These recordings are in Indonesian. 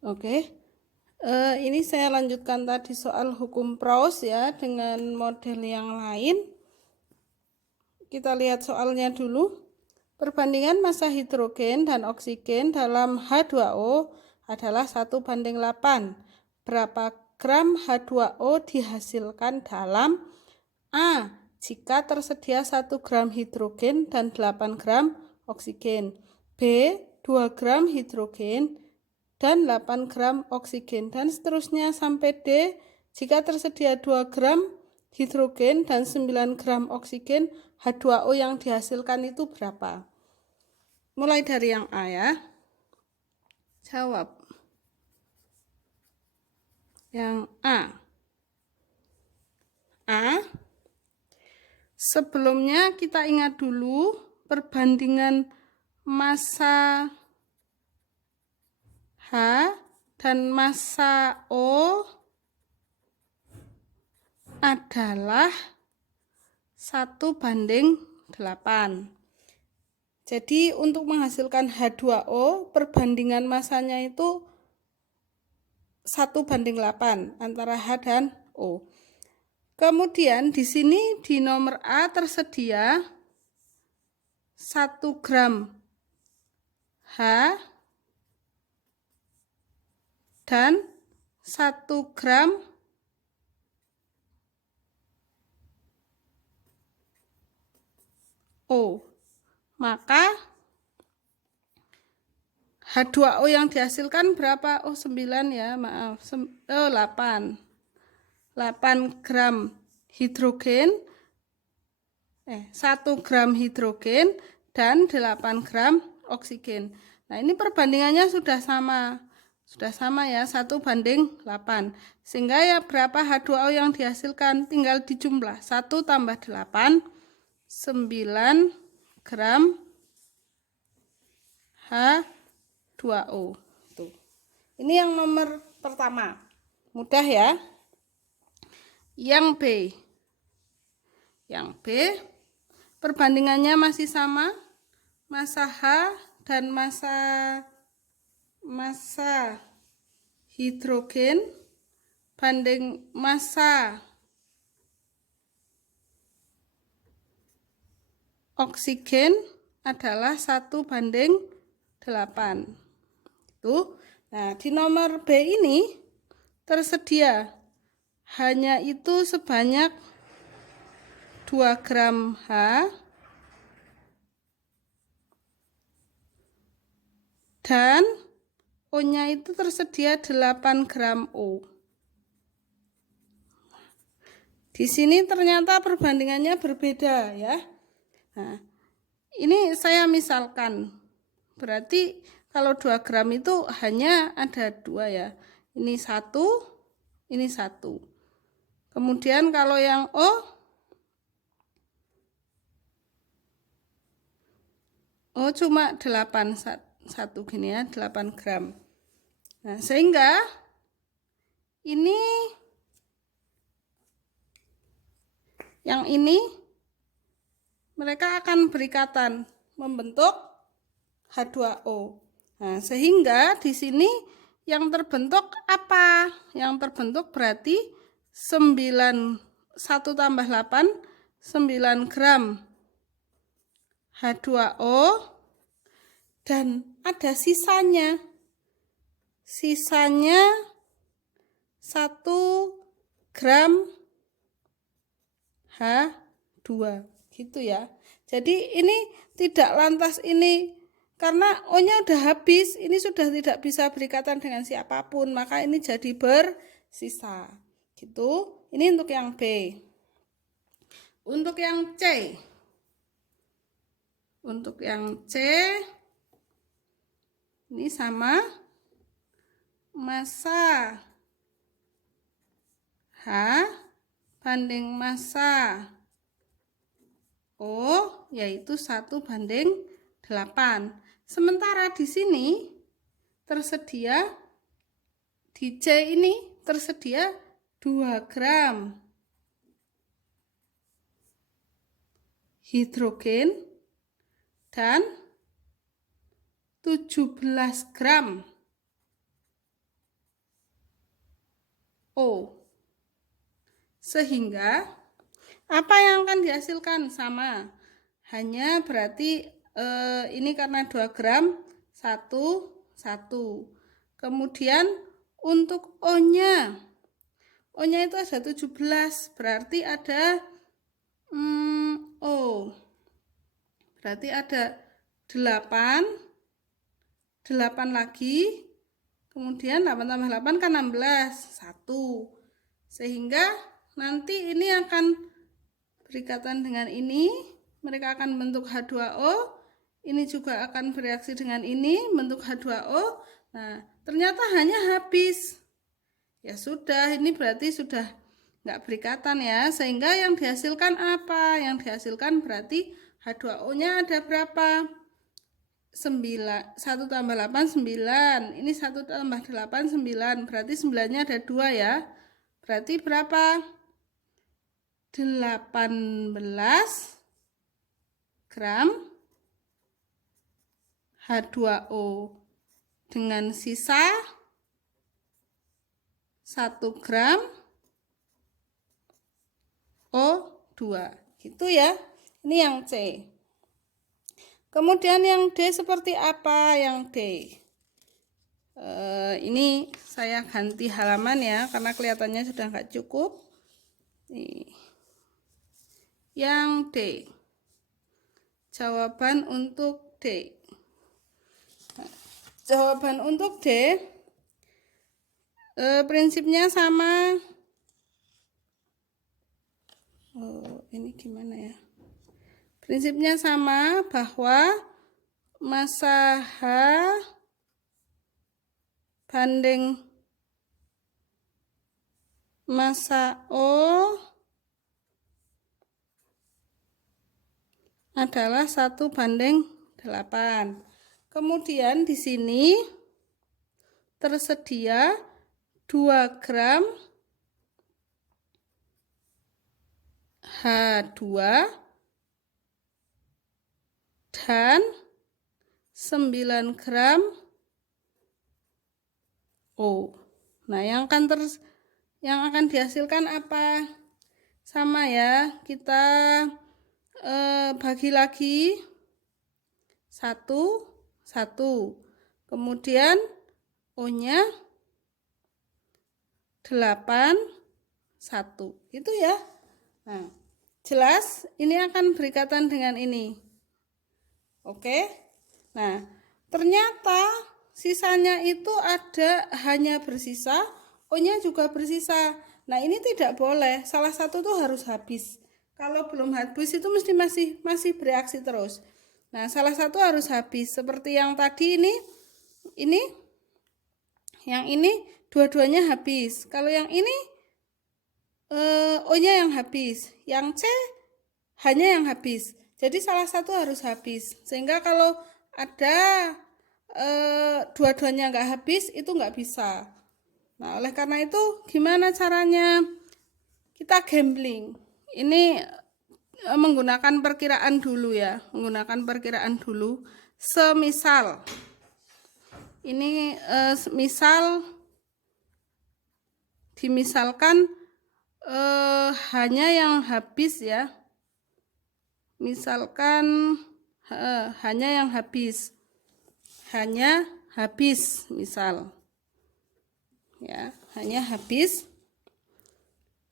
Oke. Ini saya lanjutkan tadi soal hukum Proust ya dengan model yang lain. Kita lihat soalnya dulu. Perbandingan massa hidrogen dan oksigen dalam H2O adalah 1:8. Berapa gram H2O dihasilkan dalam A. Jika tersedia 1 gram hidrogen dan 8 gram oksigen. B. 2 gram hidrogen dan 8 gram oksigen. Dan seterusnya sampai D. Jika tersedia 2 gram hidrogen dan 9 gram oksigen, H2O yang dihasilkan itu berapa? Mulai dari yang A ya. Jawab. Yang A. Sebelumnya kita ingat dulu perbandingan massa H dan massa O adalah 1:8. Jadi untuk menghasilkan H2O, perbandingan massanya itu 1:8 antara H dan O. Kemudian di sini di nomor A tersedia 1 gram H dan 1 gram O. Maka H2O yang dihasilkan berapa? Oh 9 ya, maaf. 8 gram hidrogen 1 gram hidrogen dan 8 gram oksigen. Nah, ini perbandingannya sudah sama. Sudah sama ya, 1:8. Sehingga ya berapa H2O yang dihasilkan? Tinggal dijumlah. 1 tambah 8, 9 gram H2O. Tuh. Ini yang nomor pertama. Mudah ya. Yang B. Yang B, perbandingannya masih sama. Massa H dan massa hidrogen banding massa oksigen adalah 1:8. Tuh. Nah, di nomor B ini tersedia hanya itu sebanyak 2 gram H dan O-nya itu tersedia 8 gram O. Di sini ternyata perbandingannya berbeda ya. Nah, ini saya misalkan. Berarti kalau 2 gram itu hanya ada 2 ya. Ini 1, ini 1. Kemudian kalau yang O cuma 8, 1 gini ya, 8 gram. Nah, sehingga ini yang ini mereka akan berikatan membentuk H2O. Nah, sehingga di sini yang terbentuk apa? Yang terbentuk berarti 1 tambah 8, 9 gram H2O dan ada sisanya. Sisanya 1 gram H2 gitu ya. Jadi ini tidak lantas ini karena O-nya udah habis, ini sudah tidak bisa berikatan dengan siapapun, maka ini jadi bersisa. Gitu. Ini untuk yang B. Untuk yang C. Untuk yang C ini sama massa H banding massa O yaitu 1:8. Sementara di sini tersedia di C ini tersedia 2 gram hidrogen dan 17 gram Sehingga apa yang akan dihasilkan? Sama. Hanya berarti ini karena 2 gram 1. Kemudian untuk O-nya. O-nya itu ada 17. Berarti ada O. Berarti ada 8 lagi. Kemudian 8 tambah 8 kan 16. 1. Sehingga nanti ini akan berikatan dengan ini. Mereka akan bentuk H2O. Ini juga akan bereaksi dengan ini, bentuk H2O. Nah, ternyata hanya habis. Ya sudah, ini berarti sudah nggak berikatan ya. Sehingga yang dihasilkan apa? Yang dihasilkan berarti H2O-nya ada berapa? 9. 1 tambah 8, 9. Ini 1 tambah 8, 9. Berarti 9-nya ada 2 ya. Berarti berapa? 18 gram H2O dengan sisa 1 gram O2. Gitu ya. Ini yang C. Kemudian yang D seperti apa? Yang D. Ini saya ganti halaman ya, karena kelihatannya sudah nggak cukup. Nih. Yang D. Jawaban untuk D. Jawaban untuk D prinsipnya sama. Ini gimana ya? Prinsipnya sama, bahwa massa H banding massa O adalah 1:8. Kemudian di sini tersedia 2 gram H2 dan 9 gram O. Nah, yang akan dihasilkan apa? Sama ya, kita bagi lagi 1. Kemudian O-nya 8, 1. Itu ya. Nah, jelas ini akan berikatan dengan ini. Oke. Nah, ternyata sisanya itu hanya bersisa, O-nya juga bersisa. Nah, ini tidak boleh. Salah satu tuh harus habis. Kalau belum habis itu mesti masih bereaksi terus. Nah, salah satu harus habis. Seperti yang tadi yang ini dua-duanya habis. Kalau yang ini O-nya yang habis. Yang C hanya yang habis. Jadi salah satu harus habis. Sehingga kalau ada dua-duanya nggak habis, itu nggak bisa. Nah, oleh karena itu gimana caranya? Kita gambling. Ini menggunakan perkiraan dulu ya, Semisal ini dimisalkan hanya yang habis ya. Misalkan hanya yang habis. Hanya habis misal. Ya, hanya habis.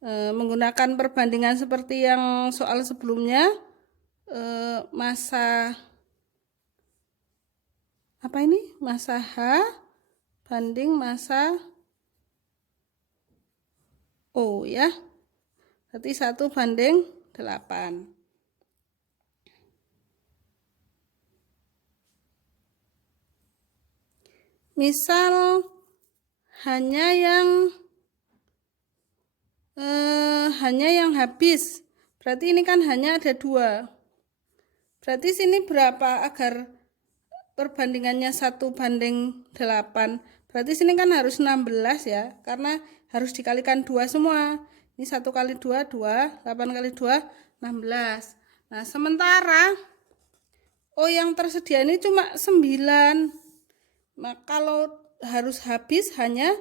Menggunakan perbandingan seperti yang soal sebelumnya, massa H banding massa O ya. Berarti 1:8. Misal hanya yang habis, berarti ini kan hanya ada 2. Berarti sini berapa agar perbandingannya 1:8? Berarti sini kan harus 16 ya, karena harus dikalikan 2 semua. Ini 1 kali 2, 2, 8 kali 2, 16. Nah, sementara O yang tersedia ini cuma 9. Maka kalau harus habis hanya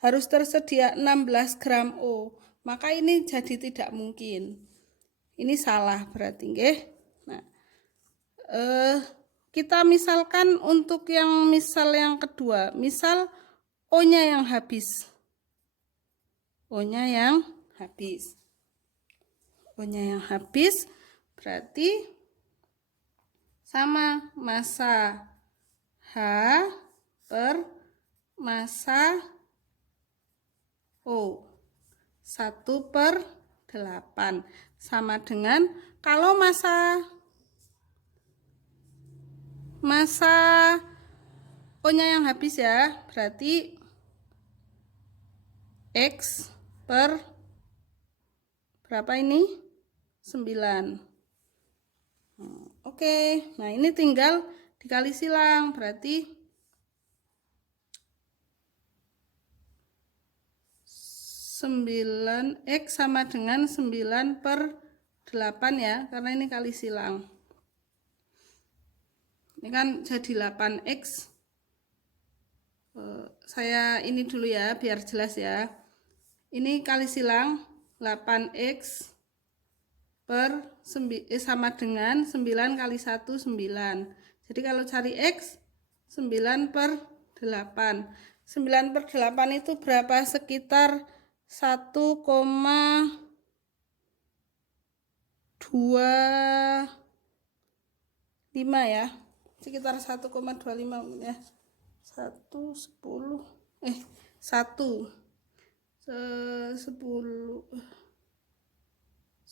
harus tersedia 16 gram O. maka ini jadi tidak mungkin. Ini salah berarti nggih. Nah, kita misalkan untuk yang misal yang kedua, misal O-nya yang habis. O-nya yang habis. O-nya yang habis berarti sama massa H per massa O. 1/8 sama dengan kalau massa O-nya yang habis ya, berarti X per berapa ini? 9. Oke, nah ini tinggal dikali silang, berarti 9X sama dengan 9/8 ya, karena ini kali silang. Ini kan jadi 8X. Saya ini dulu ya, biar jelas ya. Ini kali silang 8X sama dengan 9 kali 1, 9. Jadi kalau cari X, 9/8. 9/8 itu berapa? Sekitar 1,25 ya. Sekitar 1,25 ya. 1 10 1 10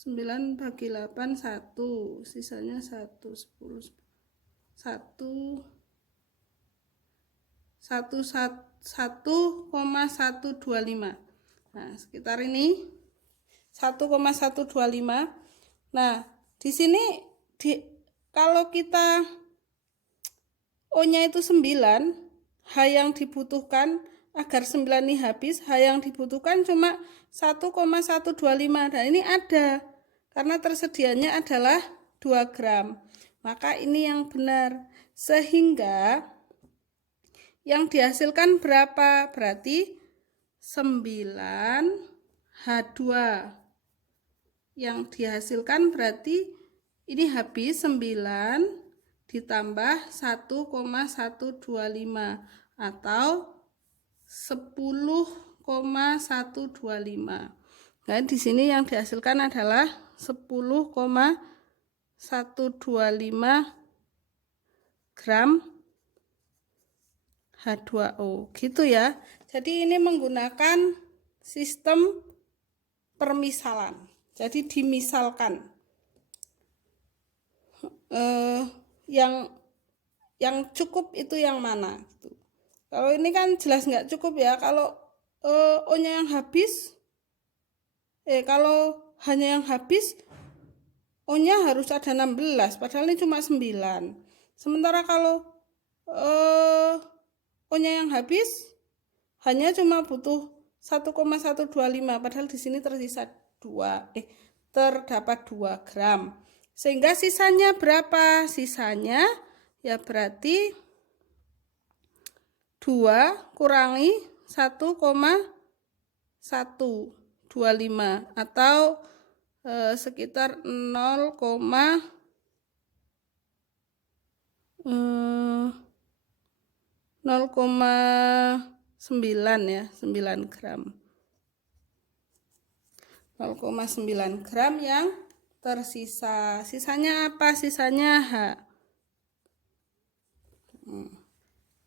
9 bagi 8 1, sisanya 1 10 1 1,125. Nah, sekitar ini 1,125. Nah, di sini kalau kita O-nya itu 9, H yang dibutuhkan agar 9 ini habis, H yang dibutuhkan cuma 1,125 dan ini ada karena tersedianya adalah 2 gram. Maka ini yang benar. Sehingga yang dihasilkan berapa? Berarti 9H2. Yang dihasilkan berarti ini habis 9 ditambah 1,125 atau 10,125. Nah, di sini yang dihasilkan adalah 10,125 gram H2O. Gitu ya. Jadi ini menggunakan sistem permisalan. Jadi dimisalkan. Yang cukup itu yang mana gitu. Kalau ini kan jelas nggak cukup ya. Kalau O-nya yang habis, kalau hanya yang habis, O-nya harus ada 16, padahal ini cuma 9. Sementara kalau O-nya yang habis, hanya cuma butuh 1,125, padahal di sini tersisa terdapat 2 gram. Sehingga sisanya berapa? Sisanya ya berarti 2 kurangi 1,125 atau sekitar 0,9 ya, 9 gram. 0,9 gram yang tersisa. Sisanya apa? Sisanya H.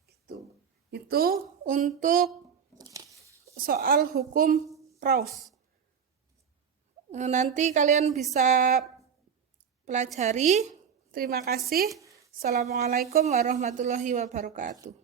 Gitu. Itu untuk soal hukum Proust. Nanti kalian bisa pelajari. Terima kasih. Assalamualaikum warahmatullahi wabarakatuh.